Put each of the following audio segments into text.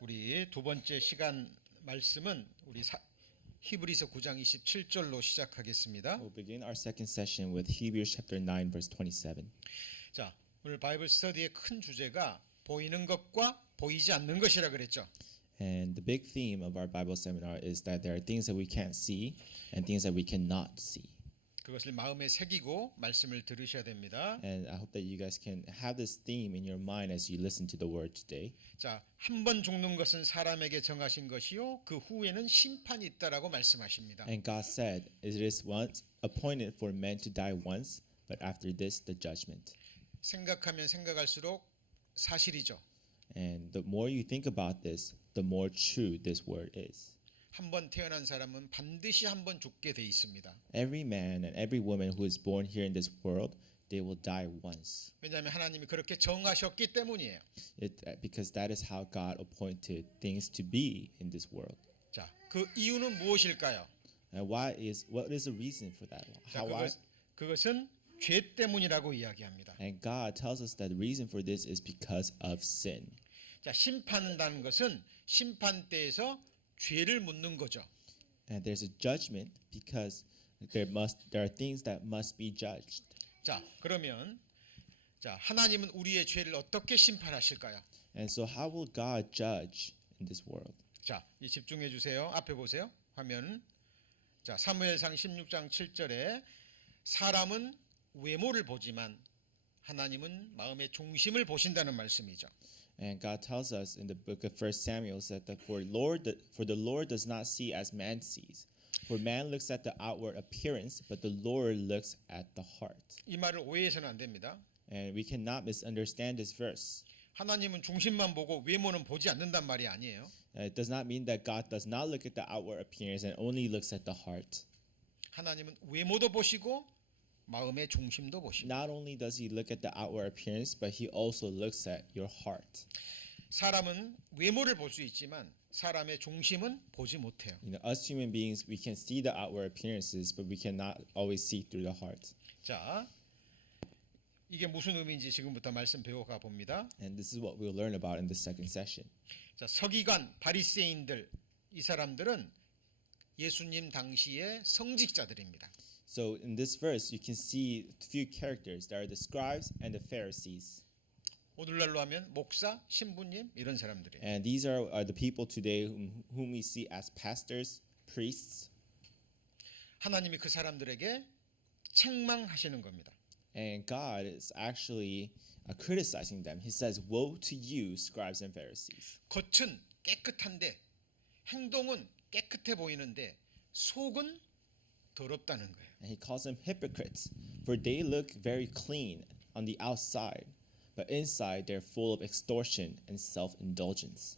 우리 두 번째 시간 말씀은 우리 히브리서 9장 27절로 시작하겠습니다. We'll begin our second session with Hebrews chapter 9 verse 27. 자, 오늘 바이블 스터디의 큰 주제가 보이는 것과 보이지 않는 것이라 그랬죠. And the big theme of our Bible seminar is that there are things that we can't see and things that we cannot see. 그것을 마음에 새기고 말씀을 들으셔야 됩니다. And I hope that you guys can have this theme in your mind as you listen to the word today. 자, 한 번 죽는 것은 사람에게 정하신 것이요 그 후에는 심판이 있다라고 말씀하십니다. And God said, "It is once appointed for men to die once, but after this the judgment." 생각하면 생각할수록 사실이죠. And the more you think about this, the more true this word is. 한 번 태어난 사람은 반드시 한 번 죽게 돼 있습니다. Every man and every woman who is born here in this world, they will die once. 왜냐하면 하나님이 그렇게 정하셨기 때문이에요. Because that is how God appointed things to be in this world. 자, 그 이유는 무엇일까요? And what is the reason for that? 자, Why? 그것은 죄 때문이라고 이야기합니다. And God tells us that the reason for this is because of sin. 자, 심판한다는 것은 심판대에서 죄를 묻는 거죠. And there's a judgment because there are things that must be judged. 자, 그러면 자, 하나님은 우리의 죄를 어떻게 심판하실까요? And so how will God judge in this world? 자, 이 집중해 주세요. 앞에 보세요. 화면. 자, 사무엘상 16장 7절에 사람은 외모를 보지만 하나님은 마음의 중심을 보신다는 말씀이죠. And God tells us in the book of 1 Samuel that for the Lord does not see as man sees. For man looks at the outward appearance, but the Lord looks at the heart. 이 말을 오해해서는 안 됩니다. And we cannot misunderstand this verse. 하나님은 중심만 보고 외모는 보지 않는단 말이 아니에요. It does not mean that God does not look at the outward appearance and only looks at the heart. 하나님은 외모도 보시고 마음의 중심도 보십니다. Not only does he look at the outward appearance, but he also looks at your heart. 사람은 외모를 볼 수 있지만 사람의 중심은 보지 못해요. Us human beings, we can see the outward appearances, but we cannot always see through the heart. 자, 이게 무슨 의미인지 지금부터 말씀 배워가 봅니다. And this is what we'll learn about in the second session. 자, 서기관, 바리새인들 이 사람들은 예수님 당시의 성직자들입니다. So in this verse, you can see a few characters. There are the scribes and the Pharisees. 오늘날로 하면 목사, 신부님 이런 사람들이에요. And these are the people today whom we see as pastors, priests. 하나님이 그 사람들에게 책망하시는 겁니다. And God is actually criticizing them. He says, "Woe to you, scribes and Pharisees." 겉은 깨끗한데 행동은 깨끗해 보이는데 속은 더럽다는 거예요. And he calls them hypocrites, for they look very clean on the outside, but inside they're full of extortion and self-indulgence.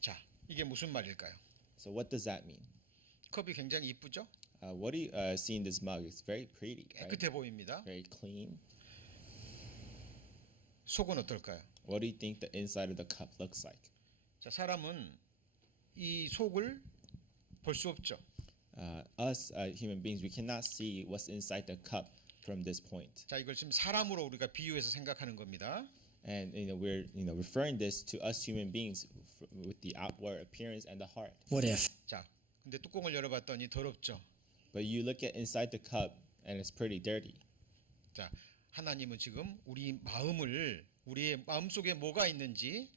자, 이게 무슨 말일까요? So what does that mean? 컵이 굉장히 이쁘죠? What do you see in this mug? It's very pretty, right? 깨끗해 보입니다. Very clean. 속은 어떨까요? What do you think the inside of the cup looks like? 자, 사람은 이 속을 볼 수 없죠. Us human beings, we cannot see what's inside the cup from this point. 자, 이걸 지금 사람으로 우리가 비유해서 생각하는 겁니다. And we're referring this to us human beings with the outward appearance and the heart. What if? 자, 근데 뚜껑을 열어봤더니 더럽죠. But you look at inside the cup and it's pretty dirty. 자, 하나님은 지금 우리의 마음 속에 뭐가 있는지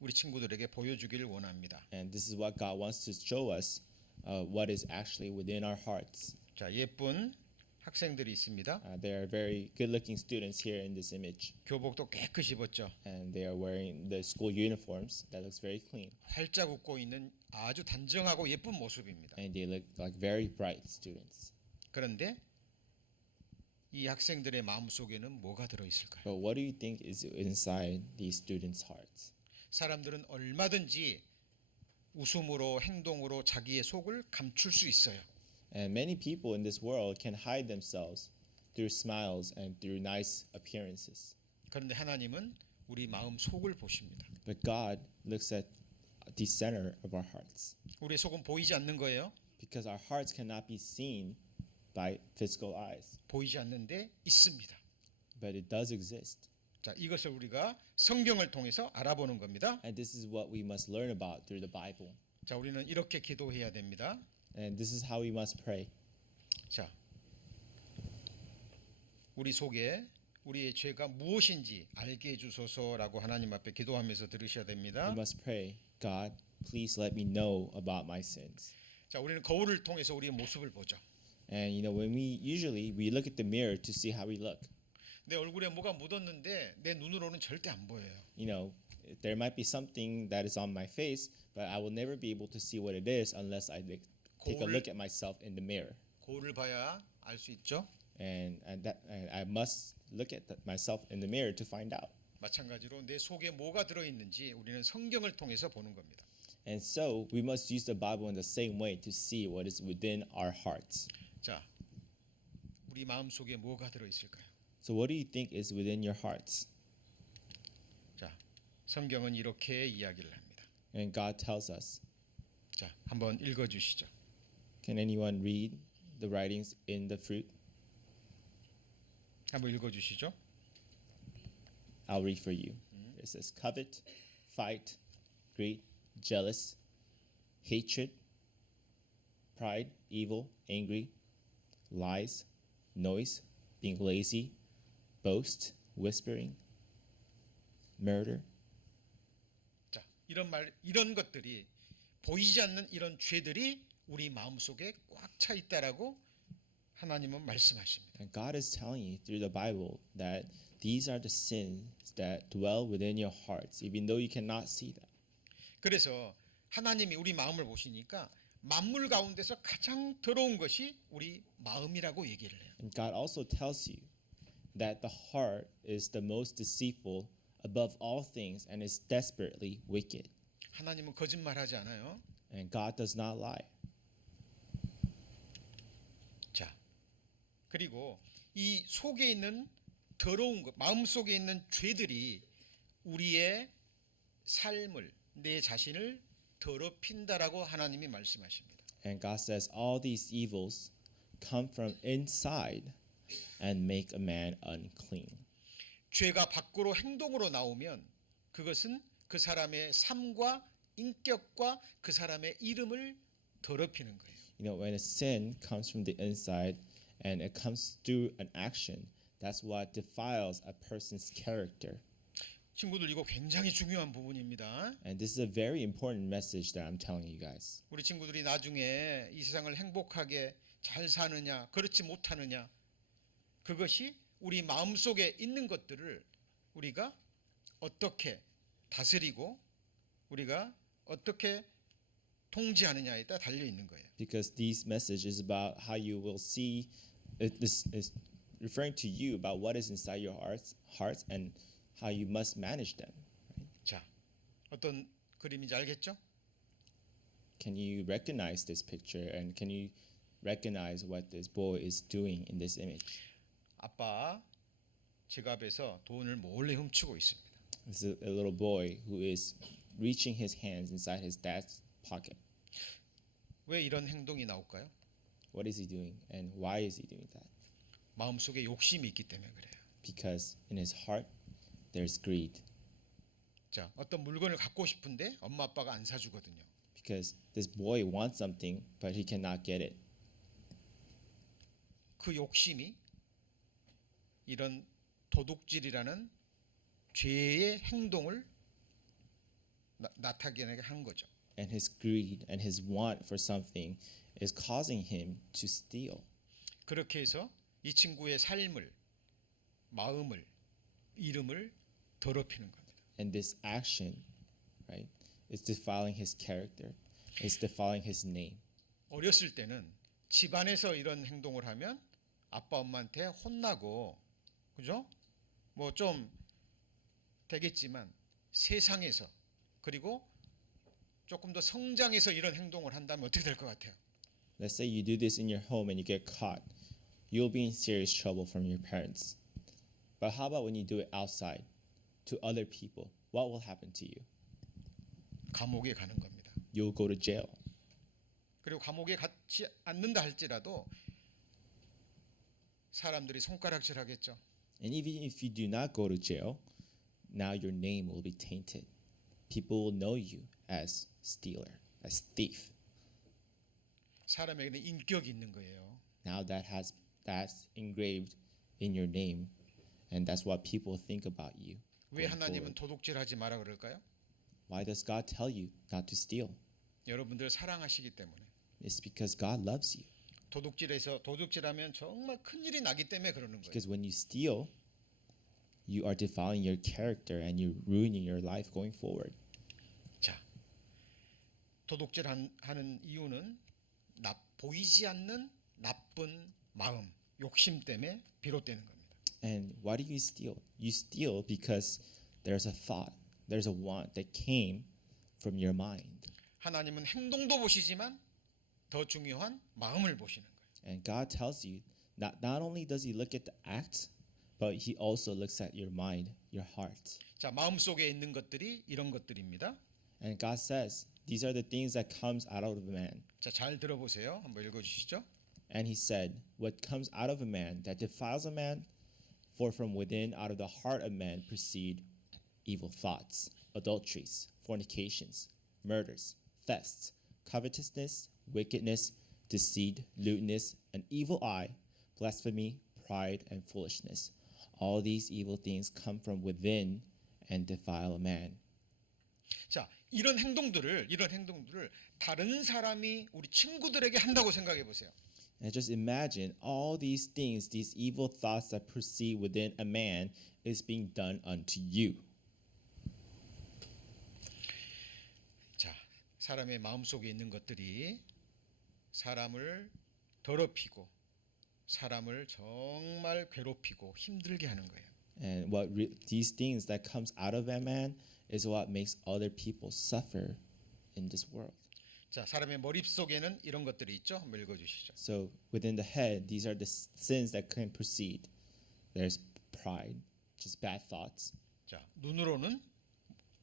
우리 친구들에게 보여주기를 원합니다. And this is what God wants to show us, what is actually within our hearts. 자, 예쁜 학생들이 있습니다. There are very good-looking students here in this image, 교복도 깨끗이 입었죠. and they are wearing the school uniforms that looks very clean, 활짝 웃고 있는 아주 단정하고 예쁜 모습입니다. and they look like very bright students. 그런데 이 학생들의 마음 속에는 뭐가 들어 있을까요? But what do you think is inside these students' hearts? 사람들은 얼마든지 웃음으로 행동으로 자기의 속을 감출 수 있어요. And many people in this world can hide themselves through smiles and through nice appearances. 그런데 하나님은 우리 마음 속을 보십니다. But God looks at the center of our hearts. 우리의 속은 보이지 않는 거예요. Because our hearts cannot be seen by physical eyes. 보이지 않는데 있습니다. But it does exist. 자, 이것을 우리가 성경을 통해서 알아보는 겁니다. And this is what we must learn about through the Bible. 자, 우리는 이렇게 기도해야 됩니다. And this is how we must pray. 자, 우리 속에 우리의 죄가 무엇인지 알게 해주소서라고 하나님 앞에 기도하면서 들으셔야 됩니다. We must pray, God, please let me know about my sins. 자, 우리는 거울을 통해서 우리의 모습을 보죠. And when we look at the mirror to see how we look. 내 얼굴에 뭐가 묻었는데 내 눈으로는 절대 안 보여요. There might be something that is on my face, but I will never be able to see what it is unless I take a look at myself in the mirror. 거울을 봐야 알 수 있죠. And I must look at myself in the mirror to find out. 마찬가지로 내 속에 뭐가 들어 있는지 우리는 성경을 통해서 보는 겁니다. And so we must use the Bible in the same way to see what is within our hearts. 자, 우리 마음 속에 뭐가 들어 있을까요? So what do you think is within your hearts? 자, 성경은 이렇게 이야기를 합니다. And God tells us. 자, 한번 읽어 주시죠. Can anyone read the writings in the fruit? 한번 읽어 주시죠. I'll read for you. It says covet, fight, greed, jealous, hatred, pride, evil, angry, lies, noise, being lazy, boast, whispering, murder. 자, 이런 것들이 보이지 않는 이런 죄들이 우리 마음 속에 꽉 차 있다라고 하나님은 말씀하십니다. And God is telling you through the Bible that these are the sins that dwell within your hearts, even though you cannot see them. 그래서 하나님이 우리 마음을 보시니까 만물 가운데서 가장 더러운 것이 우리 마음이라고 얘기를 해요. And God also tells you that the heart is the most deceitful above all things and is desperately wicked. 하나님은 거짓말하지 않아요. And God does not lie. 자, 그리고 이 속에 있는 더러운 것, 마음 속에 있는 죄들이 우리의 삶을, 내 자신을 더럽힌다라고 하나님이 말씀하십니다. And God says all these evils come from inside and make a man unclean. 죄가 밖으로 행동으로 나오면 그것은 그 사람의 삶과 인격과 그 사람의 이름을 더럽히는 거예요. When a sin comes from the inside and it comes through an action, that's what defiles a person's character. 친구들 이거 굉장히 중요한 부분입니다. And this is a very important message that I'm telling you guys. 우리 친구들이 나중에 이 세상을 행복하게 잘 사느냐, 그렇지 못하느냐, 그것이 우리 마음속에 있는 것들을 우리가 어떻게 다스리고 우리가 어떻게 통제하느냐에 따라 달려 있는 거예요. Because these message is about how you will see this is referring to you about what is inside your hearts and how you must manage them. 자, 어떤 그림인지 알겠죠? Can you recognize this picture and can you recognize what this boy is doing in this image? 아빠 지갑에서 돈을 몰래 훔치고 있습니다. This is a little boy who is reaching his hands inside his dad's pocket. 왜 이런 행동이 나올까요? What is he doing and why is he doing that? 마음속에 욕심이 있기 때문에 그래요. Because in his heart there's greed. 자, 어떤 물건을 갖고 싶은데 엄마 아빠가 안 사주거든요. Because this boy wants something but he cannot get it. 그 욕심이 이런 도둑질이라는 죄의 행동을 나타나게 한 거죠. And his greed and his want for something is causing him to steal. 그렇게 해서 이 친구의 삶을, 마음을, 이름을 더럽히는 겁니다. And this action, right, is defiling his character. It's defiling his name. 어렸을 때는 집안에서 이런 행동을 하면 아빠 엄마한테 혼나고, 그죠? 뭐 좀 되겠지만 세상에서 그리고 조금 더 성장해서 이런 행동을 한다면 어떻게 될 것 같아요? Let's say you do this in your home and you get caught. You'll be in serious trouble from your parents. But how about when you do it outside to other people? What will happen to you? 감옥에 가는 겁니다. You'll go to jail. 그리고 감옥에 가지 않는다 할지라도 사람들이 손가락질하겠죠. And even if you do not go to jail, now your name will be tainted. People will know you as stealer, as thief. 사람에게는 인격이 있는 거예요. Now that's engraved in your name, and that's what people think about you. 왜 going 하나님은 forward. 도둑질하지 마라 그럴까요? Why does God tell you not to steal? 여러분들 사랑하시기 때문에. It's because God loves you. 도둑질하면 정말 큰 일이 나기 때문에 그러는 거예요. Because when you steal, you are defiling your character and you're ruining your life going forward. 자, 도둑질하는 이유는 보이지 않는 나쁜 마음, 욕심 때문에 비롯되는 겁니다. And why do you steal? You steal because there's a thought, there's a want that came from your mind. 하나님은 행동도 보시지만 더 중요한 마음을 보시는 거예요. And God tells you not only does he look at the act, but he also looks at your mind, your heart. 자, 마음속에 있는 것들이 이런 것들입니다. And God says, these are the things that comes out of a man. 자, 잘 들어보세요. 한번 읽어 주시죠. And he said, what comes out of a man that defiles a man, for from within out of the heart of man proceed evil thoughts, adulteries, fornications, murders, thefts, covetousness, wickedness, deceit, lewdness, an evil eye, blasphemy, pride, and foolishness. All these evil things come from within and defile a man. 자, 이런 행동들을 다른 사람이 우리 친구들에게 한다고 생각해 보세요. And just imagine all these things, these evil thoughts that proceed within a man is being done unto you. 자, 사람의 마음속에 있는 것들이 사람을 더럽히고 사람을 정말 괴롭히고 힘들게 하는 거예요. And these things that comes out of a man is what makes other people suffer in this world. 자, 사람의 머릿속에는 이런 것들이 있죠. 한번 읽어 주시죠. So within the head, these are the sins that can proceed. There's pride, just bad thoughts. 자, 눈으로는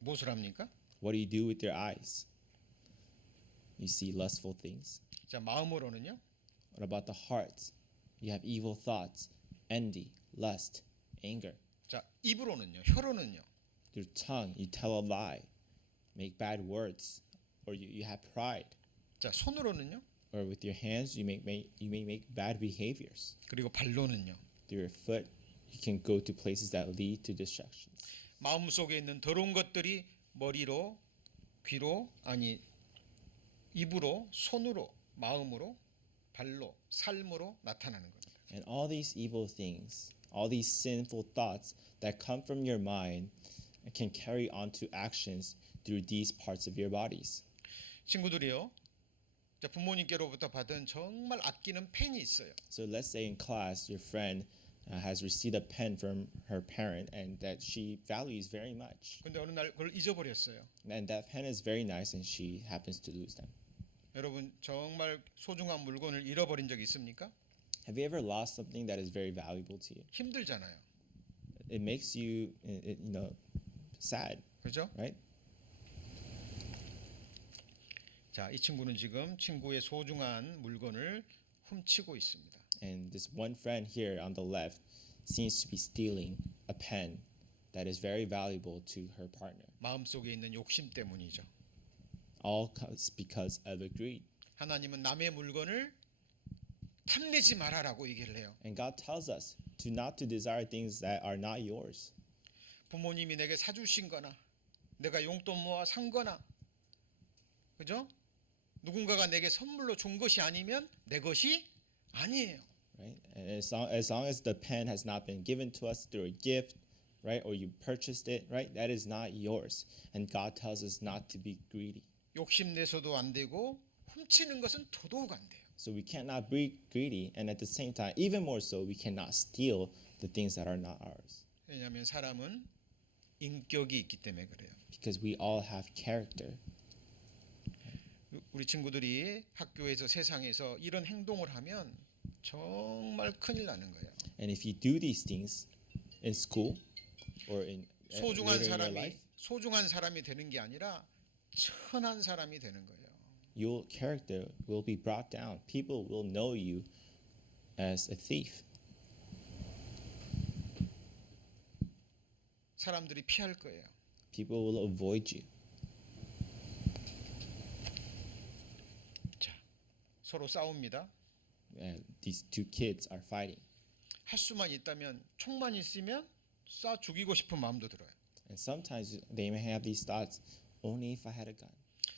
무엇을 합니까? What do you do with your eyes? You see lustful things. 자, 마음으로는요? What about the heart? You have evil thoughts, envy, lust, anger. 자, 입으로는요? 혀로는요? Through tongue, you tell a lie, make bad words, or you have pride. 자, 손으로는요? Or with your hands, you may make bad behaviors. 그리고 발로는요? Through your foot, you can go to places that lead to distractions. 마음속에 있는 더러운 것들이 머리로, 귀로, 입으로, 손으로, 마음으로, 발로, 삶으로 나타나는 겁니다. And all these evil things, all these sinful thoughts that come from your mind can carry on to actions through these parts of your bodies. 친구들이요. 자, 부모님께로부터 받은 정말 아끼는 펜이 있어요. So let's say in class, your friend has received a pen from her parent and that she values very much. 근데 어느 날 그걸 잊어버렸어요. And that pen is very nice and she happens to lose them. 여러분 정말 소중한 물건을 잃어버린 적 있습니까? Have you ever lost something that is very valuable to you? 힘들잖아요. It makes you, sad, 그렇죠? right? 자, 이 친구는 지금 친구의 소중한 물건을 훔치고 있습니다. And this one friend here on the left seems to be stealing a pen that is very valuable to her partner. 마음속에 있는 욕심 때문이죠. All because of a greed. 하나님은 남의 물건을 탐내지 말아라고 얘기를 해요. And God tells us to not to desire things that are not yours. 부모님이 내게 사주신 거나 내가 용돈 모아 산 거나 그죠? 누군가가 내게 선물로 준 것이 아니면 내 것이 아니에요. Right? And as long as the pen has not been given to us through a gift, right, or you purchased it, right, that is not yours. And God tells us not to be greedy. 욕심내서도 안 되고 훔치는 것은 더더욱 안 돼요. So we cannot be greedy, and at the same time, even more so, we cannot steal the things that are not ours. 왜냐하면 사람은 인격이 있기 때문에 그래요. Because we all have character. 우리 친구들이 학교에서 세상에서 이런 행동을 하면 정말 큰일 나는 거예요. And if you do these things in school or in 소중한 later in your 사람이 life, 소중한 사람이 되는 게 아니라 천한 사람이 되는 거예요. your character will be brought down. People will know you as a thief. 사람들이 피할 거예요. People will avoid you. 자, 서로 싸웁니다. And these two kids are fighting. 할 수만 있다면 총만 있으면 쏴 죽이고 싶은 마음도 들어요. And sometimes they may have these thoughts, only if I had a gun.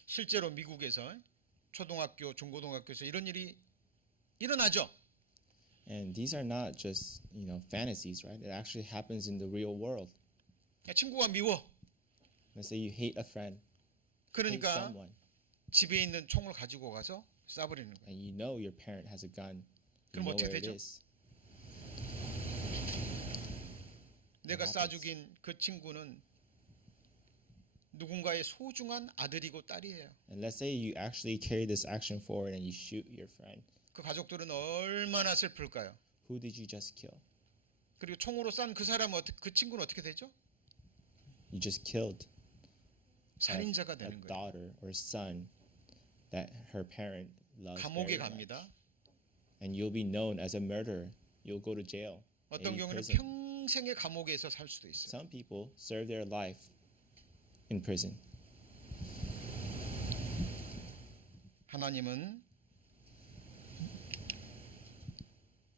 실제로 미국에서 초등학교, 중고등학교에서 이런 일이 일어나죠. And these are not just, fantasies, right? It actually happens in the real world. 친구가 미워. Let's say you hate a friend, hate 그러니까 someone, 집에 있는 총을 가지고 가서 쏴버리는 거예요. and you know your parent has a gun. You 그럼 know 어떻게 where it 되죠? is. 내가 쏴 happens? 죽인 그 친구는 누군가의 소중한 아들이고 딸이에요. And let's say you actually carry this action forward and you shoot your friend. 그 가족들은 얼마나 슬플까요? Who did you just kill? 그리고 총으로 쏜 그 사람은 그 친구는 어떻게 되죠? You just killed 살인자가 a 되는 거예요. daughter or son that her parent loves 감옥에 very much. 갑니다. And you'll be known as a murderer. You'll go to jail. 어떤 maybe 경우는 prison. 평생의 감옥에서 살 수도 있어요. Some people serve their life in prison. 하나님은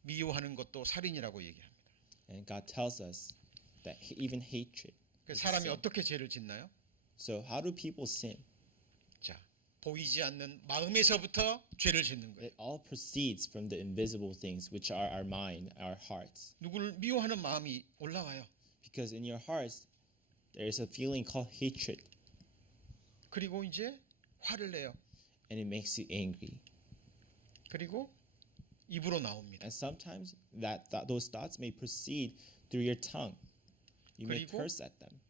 미워하는 것도 살인이라고 얘기합니다. And God tells us that even hatred 그 is a 사람이 sin. 어떻게 죄를 짓나요? So how do people sin? 자, 보이지 않는 마음에서부터 죄를 짓는 거예요. It all proceeds from the invisible things, which are our mind, our hearts. 누구를 미워하는 마음이 올라와요. Because in your hearts, there is a feeling called hatred, 그리고 이제 화를 내요. and it makes you angry. 그리고 입으로 나옵니다. And sometimes those thoughts may proceed through your tongue. You may 그리고 curse at them.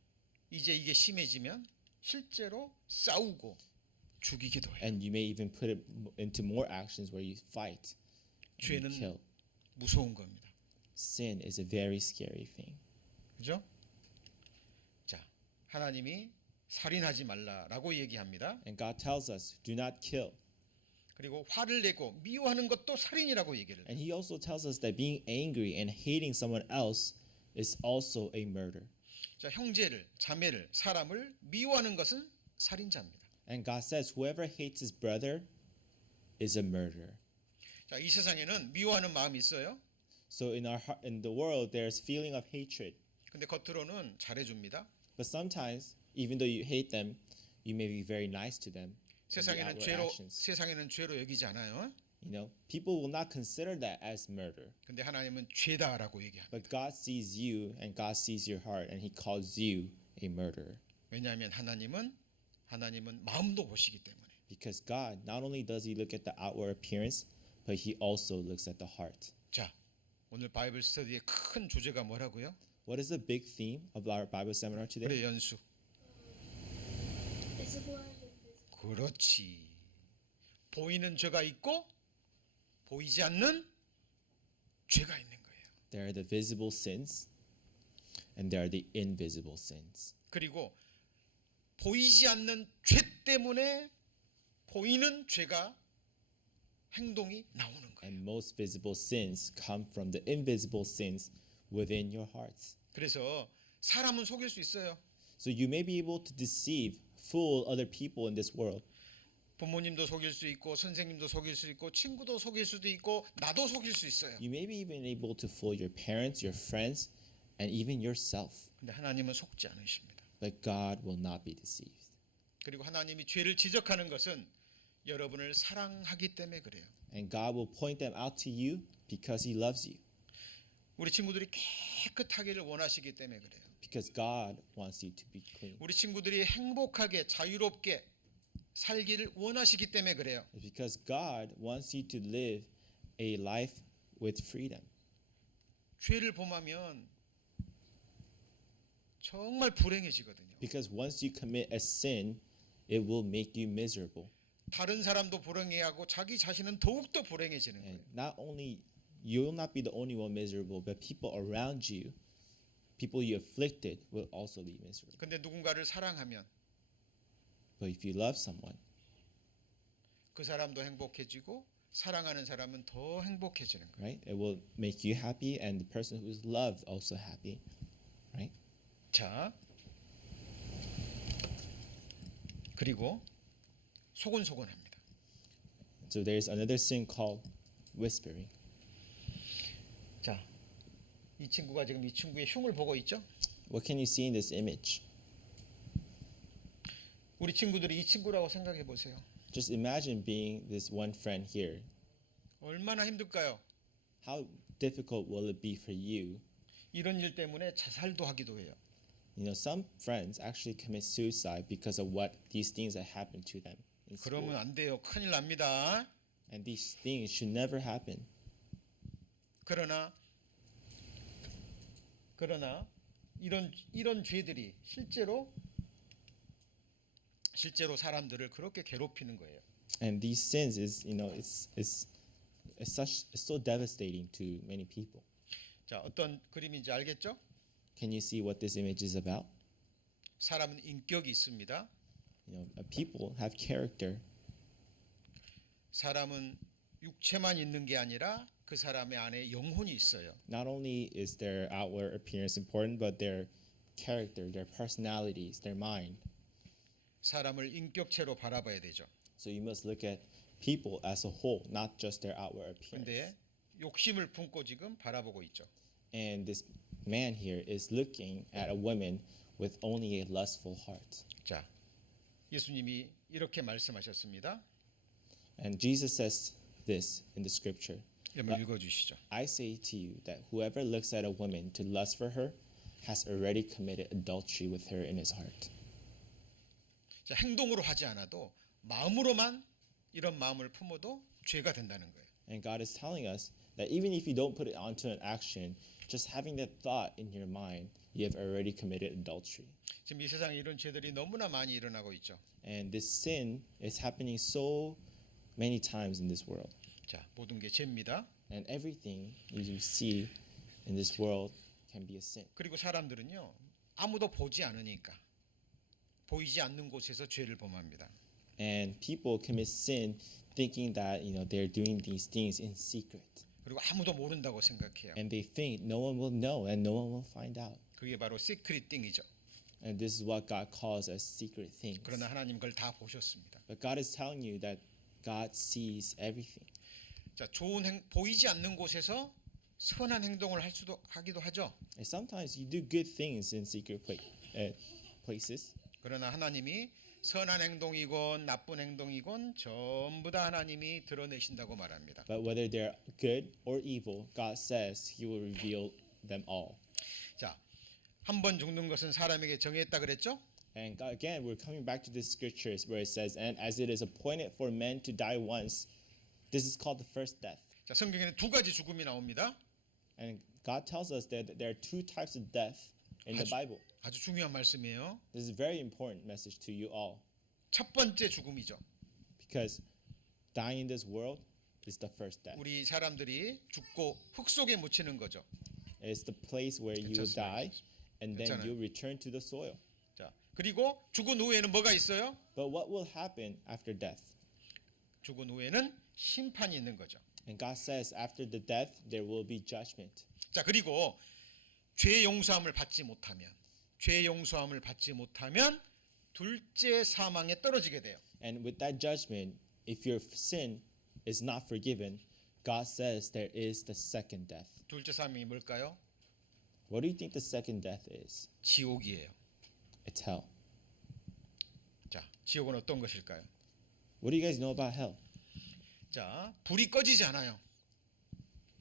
이제 이게 심해지면 실제로 싸우고 죽이기도 해요. And you may even put it into more actions where you fight and you 죄는 kill. 무서운 겁니다. Sin is a very scary thing. 그죠? 자, 하나님이 살인하지 말라라고 얘기합니다. And God tells us, do not kill. 그리고 화를 내고 미워하는 것도 살인이라고 얘기를 해요. And He also tells us that being angry and hating someone else is also a murder. 자, 형제를, 자매를, 사람을 미워하는 것은 살인자입니다. And God says, whoever hates his brother is a murderer. 자, 이 세상에는 미워하는 마음이 있어요. So in the world, there's feeling of hatred. 근데 겉으로는 잘해줍니다. But sometimes, even though you hate them, you may be very nice to them. In the 세상에는 outward 죄로 actions. 세상에는 죄로 여기지 않아요. People will not consider that as murder. 근데 하나님은 죄다라고 얘기합니다. But God sees you and God sees your heart and He calls you a murderer. 왜냐하면 하나님은 마음도 보시기 때문에. Because God, not only does He look at the outward appearance, but He also looks at the heart. 자, 오늘 바이블 스터디의 큰 주제가 뭐라고요? What is the big theme of our Bible seminar today? 그래 연수. Visible and invisible. 그렇지. 보이는 죄가 있고 보이지 않는 죄가 있는 거예요. There are the visible sins and there are the invisible sins. 그리고 보이지 않는 죄 때문에 보이는 죄가 행동이 나오는 거예요. And most visible sins come from the invisible sins within your hearts. 그래서 사람은 속일 수 있어요. So you may be able to deceive, fool other people in this world. 부모님도 속일 수 있고 선생님도 속일 수 있고 친구도 속일 수도 있고 나도 속일 수 있어요. You may be even able to fool your parents, your friends, and even yourself. 근데 하나님은 속지 않으십니다. But God will not be deceived. 그리고 하나님이 죄를 지적하는 것은 여러분을 사랑하기 때문에 그래요. And God will point them out to you because He loves you. 우리 친구들이 깨끗하기를 원하시기 때문에 그래요. Because God wants you to be clean. 우리 친구들이 행복하게 자유롭게 살기를 원하시기 때문에 그래요. It's because God wants you to live a life with freedom. 죄를 범하면 정말 불행해지거든요. Because once you commit a sin, it will make you miserable. 다른 사람도 불행해하고 자기 자신은 더욱더 불행해지는 거예요. And not only you will not be the only one miserable, but people around you, people you afflicted, will also be miserable. 근데 누군가를 사랑하면 But if you love someone, 그 사람도 행복해지고 사랑하는 사람은 더 행복해지는 거예요. right, it will make you happy, and the person who is loved also happy, right? 자, 그리고 소곤소곤합니다. So there's another sin called whispering. 자, 이 친구가 지금 이 친구의 흉을 보고 있죠? What can you see in this image? 우리 친구들이 이 친구라고 생각해 보세요. Just imagine being this one friend here. 얼마나 힘들까요? How difficult will it be for you? 이런 일 때문에 자살도 하기도 해요. You know, some friends actually commit suicide because of what these things that happen to them in school. 그러면 안 돼요. 큰일 납니다. And these things should never happen. 그러나 이런 죄들이 실제로 사람들을 그렇게 괴롭히는 거예요. And these sins is, you know, it's so devastating to many people. 자, 어떤 그림인지 알겠죠? Can you see what this image is about? 사람은 인격이 있습니다. You know, people have character. 사람은 육체만 있는 게 아니라 그 사람의 안에 영혼이 있어요. Not only is their outward appearance important, but their character, their personalities, their mind. 사람을 인격체로 바라봐야 되죠. So you must look at people as a whole, not just their outward appearance. 근데 욕심을 품고 지금 바라보고 있죠. And this man here is looking at a woman with only a lustful heart. 자, 예수님이 이렇게 말씀하셨습니다. And Jesus says this in the scripture. 한번 읽어 주시죠. I say to you that whoever looks at a woman to lust for her has already committed adultery with her in his heart. 자, 행동으로 하지 않아도 마음으로만 이런 마음을 품어도 죄가 된다는 거예요. And God is telling us that even if you don't put it onto an action, just having that thought in your mind, you have already committed adultery. 지금 이 세상에 이런 죄들이 너무나 많이 일어나고 있죠. And this sin is happening so many times in this world. 자, 모든 게 죄입니다. And everything you see in this world can be a sin. 그리고 사람들은요, 아무도 보지 않으니까 보이지 않는 곳에서 죄를 범합니다. And people commit sin thinking that, you know, they're doing these things in secret. 그리고 아무도 모른다고 생각해요. And they think no one will know and no one will find out. 그게 바로 시크릿 띵이죠. And this is what God calls as secret things. 그러나 하나님 그걸 다 보셨습니다. But God is telling you that God sees everything. 자, 보이지 않는 곳에서 선한 행동을 하기도 하죠. And sometimes you do good things in secret places. 그러나 하나님이 선한 행동이건 나쁜 행동이건 전부 다 하나님이 드러내신다고 말합니다. But whether they're good or evil, God says He will reveal them all. 자, 한 번 죽는 것은 사람에게 정했다 그랬죠? And God, again, we're coming back to the scriptures where it says, "And as it is appointed for men to die once, this is called the first death." 자, 성경에는 두 가지 죽음이 나옵니다. And God tells us that there are two types of death in the Bible. 아주 중요한 말씀이에요. This is a very important message to you all, 첫 번째 죽음이죠. because dying in this world is the first death. 우리 사람들이 죽고 흙 속에 묻히는 거죠. It's the place where you 괜찮습니다. die, and then 괜찮아요. you return to the soil. 자, 그리고 죽은 후에는 뭐가 있어요? But what will happen after death? 죽은 후에는 심판이 있는 거죠. And God says, after the death, there will be judgment. 자, 그리고 죄 용서함을 받지 못하면 둘째 사망에 떨어지게 돼요. And with that judgment, if your sin is not forgiven, God says there is the second death. 둘째 사망이 뭘까요? What do you think the second death is? 지옥이에요. It's hell. 자, 지옥은 어떤 것일까요? What do you guys know about hell? 자, 불이 꺼지지 않아요.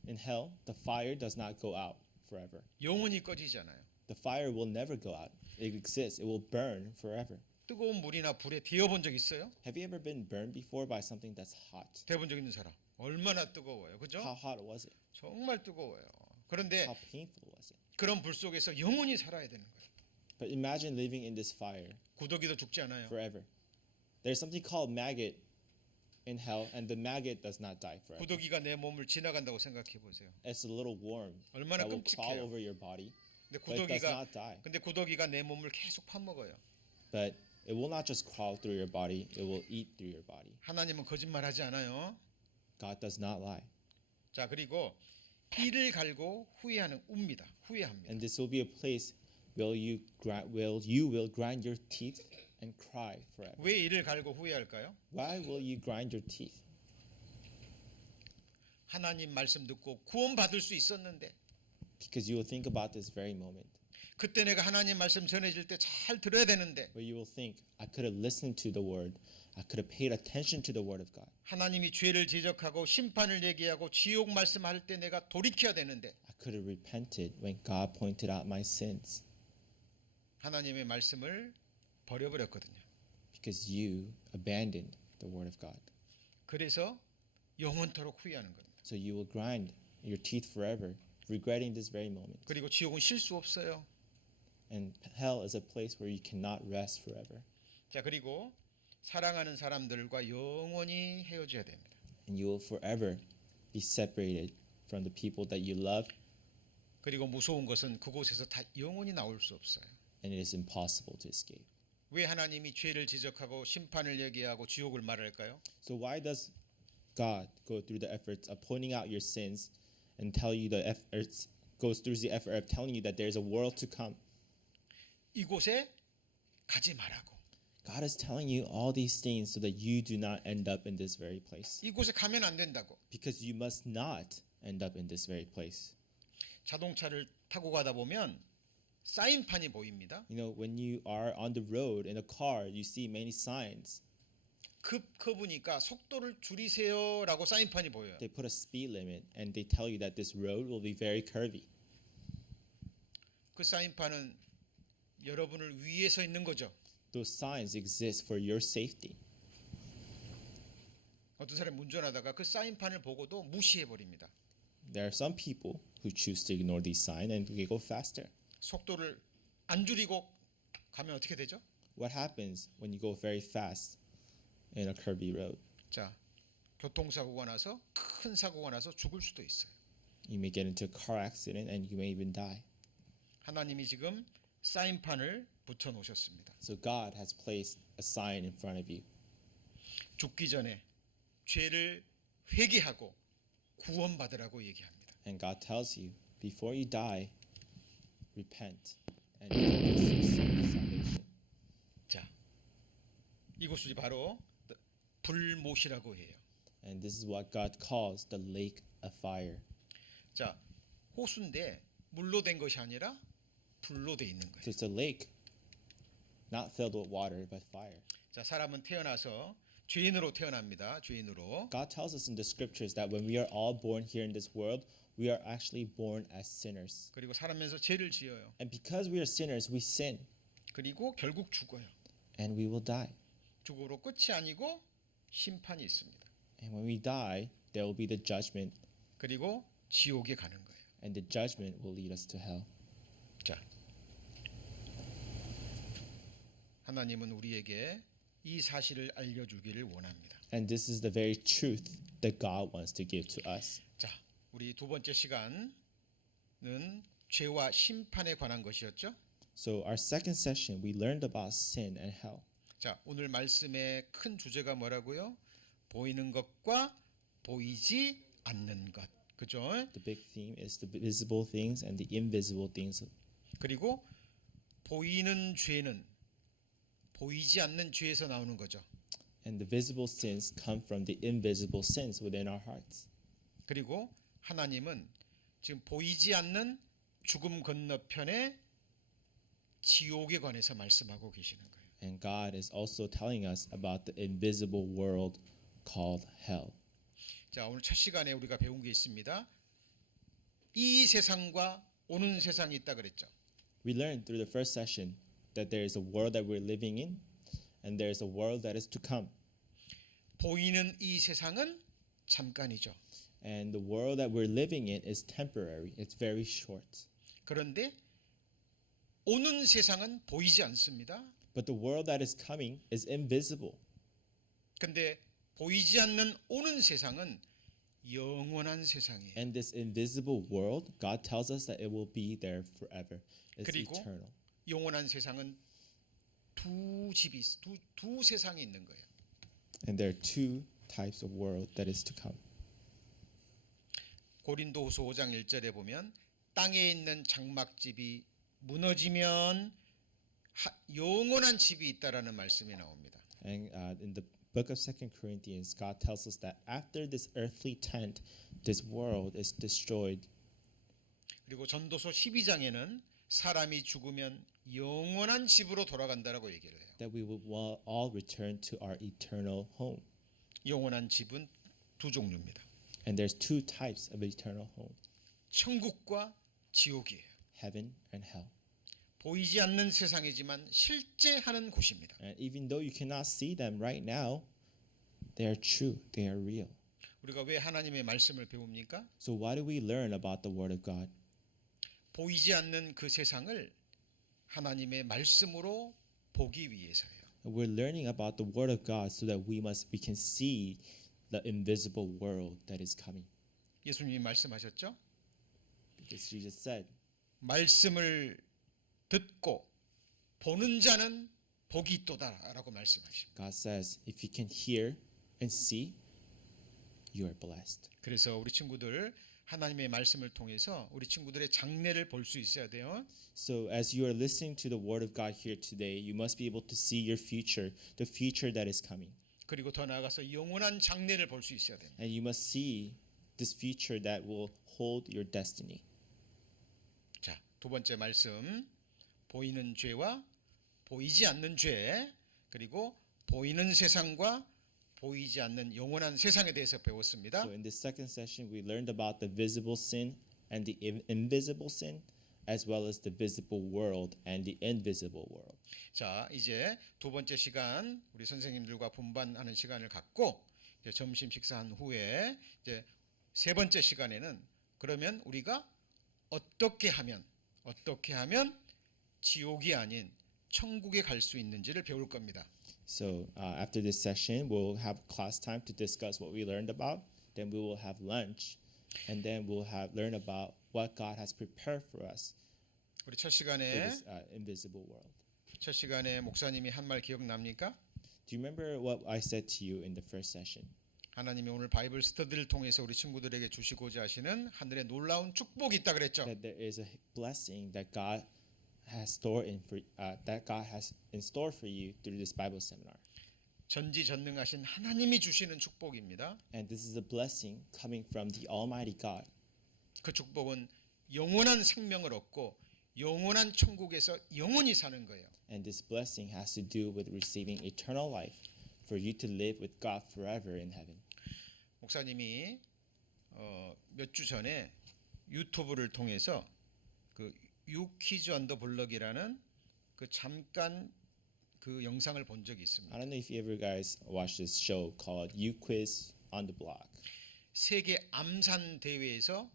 In hell, the fire does not go out forever. 영원히 꺼지지 않아요. The fire will never go out. It exists. It will burn forever. 뜨거운 물이나 불에 데워본 적 있어요? Have you ever been burned before by something that's hot? 데워본 적 있는 사람? 얼마나 뜨거워요, 그죠? How hot was it? 정말 뜨거워요. 그런데 How painful was it? 그런 불 속에서 영원히 살아야 되는 거예요. But imagine living in this fire 구더기도 죽지 않아요. forever. There's something called maggot in hell, and the maggot does not die forever. 구더기가 내 몸을 지나간다고 생각해 보세요. It's a little worm 얼마나 that will crawl 끔찍해요. over your body, 근데 but it does not die. 구더기가 내 몸을 계속 파먹어요. But it will not just crawl through your body, it will eat through your body. 하나님은 거짓말하지 않아요. God does not lie. 자, 그리고 이를 갈고 후회합니다. And this will be a place will grind your teeth and cry forever. 왜 이를 갈고 후회할까요? Why will you grind your teeth? 하나님 말씀 듣고 구원 받을 수 있었는데 Because you will think about this very moment 그때 내가 하나님 말씀 전해질 때 잘 들어야 되는데 where you will think, I could have listened to the word. I could have paid attention to the word of God. 하나님이 죄를 지적하고 심판을 얘기하고 지옥 말씀할 때 내가 돌이켜야 되는데 I could have repented when God pointed out my sins. 하나님의 말씀을 버려버렸거든요. Because you abandoned the word of God. 그래서 영원토록 후회하는 겁니다. So you will grind your teeth forever, regretting this very moment. 그리고 지옥은 쉴 수 없어요. And hell is a place where you cannot rest forever. 자, 그리고 사랑하는 사람들과 영원히 헤어져야 됩니다. And you will forever be separated from the people that you love. 그리고 무서운 것은 그곳에서 다 영원히 나올 수 없어요. And it is impossible to escape. 왜 하나님이 죄를 지적하고 심판을 얘기하고 지옥을 말할까요? So why does God go through the efforts of pointing out your sins and tell you the efforts goes through the effort of telling you that there is a world to come? 이곳에 가지 말라고. God is telling you all these things so that you do not end up in this very place. 이곳에 가면 안 된다고. Because you must not end up in this very place. 자동차를 타고 가다 보면 사인판이 보입니다. You know, when you are on the road in a car, you see many signs. 커브니까 속도를 줄이세요라고 사인판이 보여요. They put a speed limit and they tell you that this road will be very curvy. 그 사인판은 여러분을 위해서 있는 거죠. Those signs exist for your safety. 어떤 사람이 운전하다가 그 사인판을 보고도 무시해 버립니다. There are some people who choose to ignore these signs and they go faster. 속도를 안 줄이고 가면 어떻게 되죠? What happens when you go very fast in a curvy road? 자, 교통사고가 나서 큰 사고가 나서 죽을 수도 있어요. You may get into a car accident and you may even die. 하나님이 지금 사인판을 붙여 놓으셨습니다. So God has placed a sign in front of you. 죽기 전에 죄를 회개하고 구원받으라고 얘기합니다. And God tells you, before you die, repent and receive salvation. 자, 이곳이 바로 불못이라고 해요. And this is what God calls the lake of fire. 자, 호수인데 물로 된 것이 아니라 불로 돼 있는 거예요. So it's a lake, not filled with water, but fire. 자, 사람은 태어나서 죄인으로 태어납니다. 죄인으로. God tells us in the scriptures that when we are all born here in this world, we are actually born as sinners. 그리고 살면서 죄를 지어요. And because we are sinners, we sin 그리고 결국 죽어요. and we will die. 죽음으로 끝이 아니고 심판이 있습니다. And when we die, there will be the judgment, 그리고 지옥에 가는 거예요. and the judgment will lead us to hell. 자, 하나님은 우리에게 이 사실을 알려주기를 원합니다. And this is the very truth that God wants to give to us. 자, 우리 두 번째 시간은 죄와 심판에 관한 것이었죠. So our second session, we learned about sin and hell. 자, 오늘 말씀의 큰 주제가 뭐라고요? 보이는 것과 보이지 않는 것. 그죠? The big theme is the visible things and the invisible things. 그리고 보이는 죄는 보이지 않는 죄에서 나오는 거죠. And the visible sins come from the invisible sins within our hearts. 그리고 하나님은 지금 보이지 않는 죽음 건너편의 지옥에 관해서 말씀하고 계시는 거예요. And God is also telling us about the invisible world called hell. 자, 오늘 첫 시간에 우리가 배운 게 있습니다. 이 세상과 오는 세상이 있다 그랬죠. We learned through the first session that there is a world that we're living in and there is a world that is to come. 보이는 이 세상은 잠깐이죠. And the world that we're living in is temporary. It's very short. 그런데 오는 세상은 보이지 않습니다. But the world that is coming is invisible. 근데 보이지 않는 오는 세상은 영원한 세상이에요. And this invisible world, God tells us that it will be there forever. It's 그리고 eternal. 영원한 세상은 두 세상이 있는 거예요. And there are two types of world that is to come. 고린도후서 5장 1절에 보면 땅에 있는 장막집이 무너지면 영원한 집이 있다라는 말씀이 나옵니다. And in the book of 2 Corinthians, God tells us that after this earthly tent, this world is destroyed. 그리고 전도서 12장에는 사람이 죽으면 영원한 집으로 돌아간다라고 얘기를 해요. That we will all return to our eternal home. 영원한 집은 두 종류입니다. And there's two types of eternal home, 천국과 지옥이에요. heaven and hell. 보이지 않는 세상이지만 실제 하는 곳입니다. And even though you cannot see them right now, they are true, they are real. 우리가 왜 하나님의 말씀을 배웁니까? So why do we learn about the Word of God? 보이지 않는 그 세상을 하나님의 말씀으로 보기 위해서예요. We're learning about the Word of God so that we can see the invisible world that is coming. 예수님이 말씀하셨죠? Because Jesus said, 말씀을 듣고 보는 자는 복이 있도다라고 말씀하십니다. God says, if you can hear and see, you are blessed. 그래서 우리 친구들 하나님의 말씀을 통해서 우리 친구들의 장래를 볼 수 있어야 돼요. So as you are listening to the Word of God here today, you must be able to see your future, the future that is coming. 그리고 더 나아가서 영원한 장래를 볼 수 있어야 됩니다. And you must see this future that will hold your destiny. 자, 두 번째 말씀. 보이는 죄와 보이지 않는 죄, 그리고 보이는 세상과 보이지 않는 영원한 세상에 대해서 배웠습니다. So in this second session, we learned about the visible sin and the invisible sin, as well as the visible world and the invisible world. 자, 이제 두 번째 시간 우리 선생님들과 분반하는 시간을 갖고 이제 점심 식사한 후에 이제 세 번째 시간에는 그러면 우리가 어떻게 하면 지옥이 아닌 천국에 갈 수 있는지를 배울 겁니다. So after this session, we'll have class time to discuss what we learned about. Then we will have lunch, and then we'll learn about what God has prepared for us 우리 첫 for 시간에 this invisible world. 목사님이 한 말 기억납니까? Do you remember what I said to you in the first session? 하나님이 오늘 바이블 스터디를 통해서 우리 친구들에게 주시고자 하시는 하늘의 놀라운 축복이 있다 그랬죠. That there is a blessing that God has in store for you through this Bible seminar. 전지전능하신 하나님이 주시는 축복입니다. And this is a blessing coming from the Almighty God. 그 축복은 영원한 생명을 얻고 영원한 천국에서 영원히 사는 거예요. And this blessing has to do with receiving eternal life for you to live with God forever in heaven. 목사님이 몇 주 전에 유튜브를 통해서 그 유퀴즈 언더 블럭이라는 그 잠깐 그 영상을 본 적이 있습니다. I don't know if you ever guys watched this show called You Quiz on the Block. 세계 암산 대회에서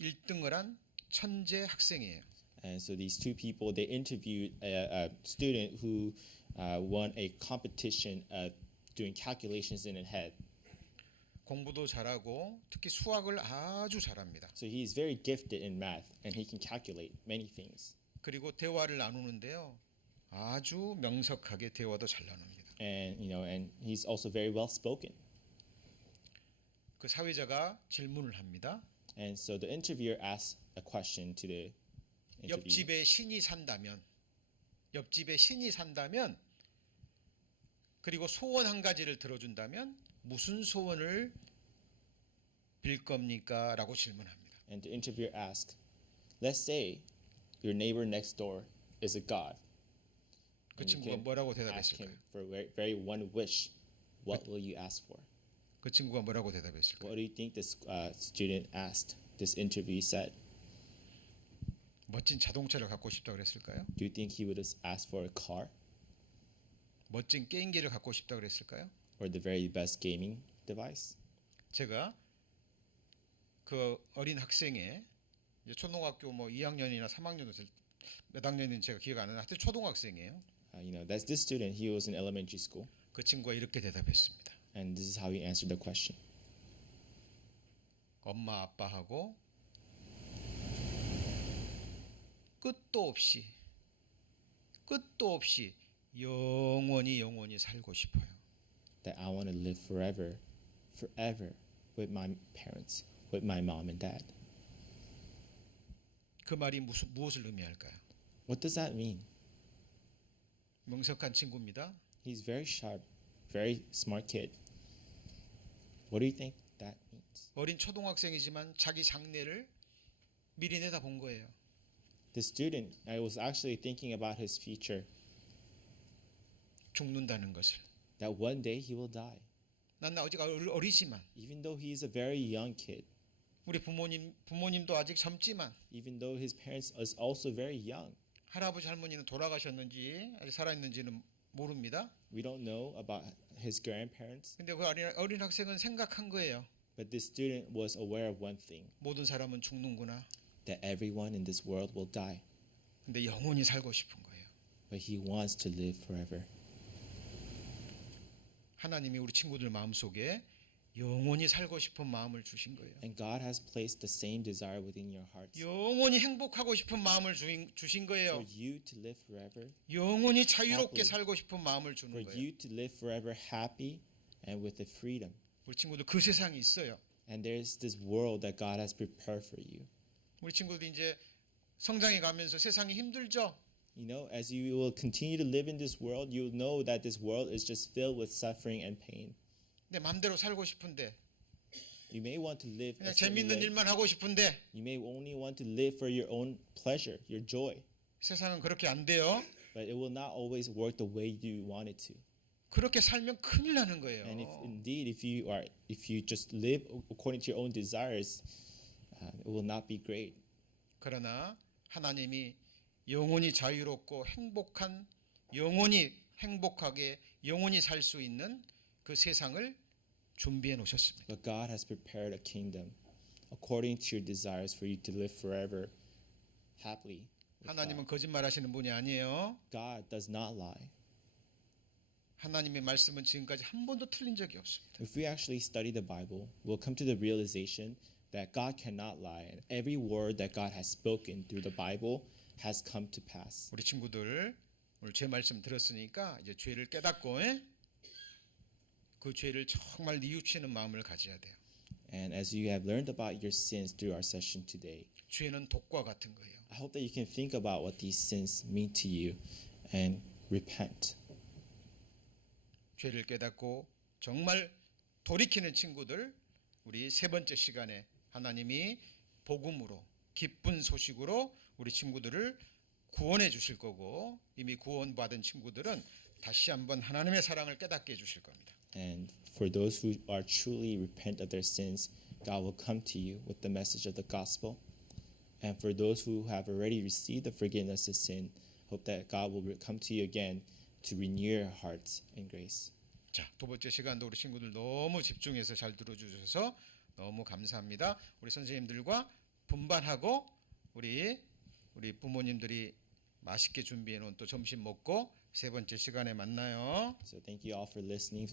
1등을 한 천재 학생이에요. And so these two people, they interviewed a student who won a competition of doing calculations in his head. 공부도 잘하고 특히 수학을 아주 잘합니다. So he's very gifted in math and he can calculate many things. 그리고 대화를 나누는데요. 아주 명석하게 대화도 잘 나눕니다. And and he's also very well spoken. 그 사회자가 질문을 합니다. And so the interviewer asks a question to the interview. 옆집에 신이 산다면 그리고 소원 한 가지를 들어준다면 무슨 소원을 빌 겁니까? 라고 질문합니다. And the interviewer asks, let's say your neighbor next door is a god. 그 And you 친구가 can 뭐라고 ask 대답했을까요? him for very one wish. What will you ask for? 그 친구가 뭐라고 대답했을까요? What do you think this student asked? This interviewee said. 멋진 자동차를 갖고 싶다 그랬을까요? Do you think he would have asked for a car 멋진 게임기를 갖고 싶다 그랬을까요? or the very best gaming device? 제가 그 어린 학생의 이제 초등학교 뭐 2학년이나 3학년도 몇 학년인지 제가 기억 안 나는데 하여튼 초등학생이에요. That's this student. He was in elementary school, 그 친구가 이렇게 대답했습니다. and this is how he answered the question. 엄마 아빠하고 끝도 없이 영원히 살고 싶어요. That I want to live forever with my parents, with my mom and dad. 그 말이 무엇을 의미할까요? What does that mean? 명석한 친구입니다. He's very sharp, very smart kid. What do you think that means? 어린 초등학생이지만 자기 장래를 미리 내다본 거예요. The student, I was actually thinking about his future, 죽는다는 것을. that one day he will die. 난 아직 어리지만 Even though he is a very young kid, 우리 부모님도 아직 젊지만 even though his parents is also very young, 할아버지 할머니는 돌아가셨는지 아직 살아있는지는 모릅니다. we don't know about his grandparents, 근데 그 어린 학생은 생각한 거예요. but this student was aware of one thing, 모든 사람은 죽는구나. that everyone in this world will die, 근데 영원히 살고 싶은 거예요. but he wants to live forever. 하나님이 우리 친구들 마음속에 영원히 살고 싶은 마음을 주신 거예요. And God has placed the same desire within your hearts 영원히 행복하고 싶은 마음을 주신 거예요. for you to live forever, 영원히 자유롭게 Happily. 살고 싶은 마음을 for 주는 거예요. you to live forever happy and with the freedom. 우리 친구들 그 세상이 있어요. And there's this world that God has prepared for you. 우리 친구들이 이제 성장해 가면서 세상이 힘들죠. You know, as you will continue to live in this world, you'll know that this world is just filled with suffering and pain. 내 마음대로 살고 싶은데 You may want to live 그냥 a certain 재밌는 way. 일만 하고 싶은데 You may only want to live for your own pleasure, your joy, 세상은 그렇게 안 돼요. but it will not always work the way you want it to. 그렇게 살면 큰일 나는 거예요. And if you just live according to your own desires, it will not be great. 그러나 하나님이 영원히 자유롭고 행복한 영원히 행복하게 영원히 살 수 있는 그 세상을 준비해 놓으셨습니다. But God has prepared a kingdom according to your desires for you to live forever happily. with 하나님은 God. 거짓말하시는 분이 아니에요. God does not lie. 하나님의 말씀은 지금까지 한 번도 틀린 적이 없습니다. If we actually study the Bible, we'll come to the realization that God cannot lie, and every word that God has spoken through the Bible has come to pass. 우리 친구들 오늘 제 말씀 들었으니까 이제 죄를 깨닫고 그 죄를 정말 뉘우치는 마음을 가져야 돼요. And as you have learned about your sins through our session today, 죄는 독과 같은 거예요. I hope that you can think about what these sins mean to you and repent. 죄를 깨닫고 정말 돌이키는 친구들 우리 세 번째 시간에 하나님이 복음으로 기쁜 소식으로 우리 친구들을 구원해 주실 거고 이미 구원받은 친구들은 다시 한번 하나님의 사랑을 깨닫게 해 주실 겁니다. And for those who are truly repent of their sins, God will come to you with the message of the gospel. And for those who have already received the forgiveness of sin, hope that God will come to you again to renew your hearts in grace. 자, 두 번째 시간도 우리 친구들 너무 집중해서 잘 들어주셔서 너무 감사합니다. 우리 선생님들과 분반하고 우리 부모님들이 맛있게 준비해 놓은 또 점심 먹고 세 번째 시간에 만나요. So thank you all for listening.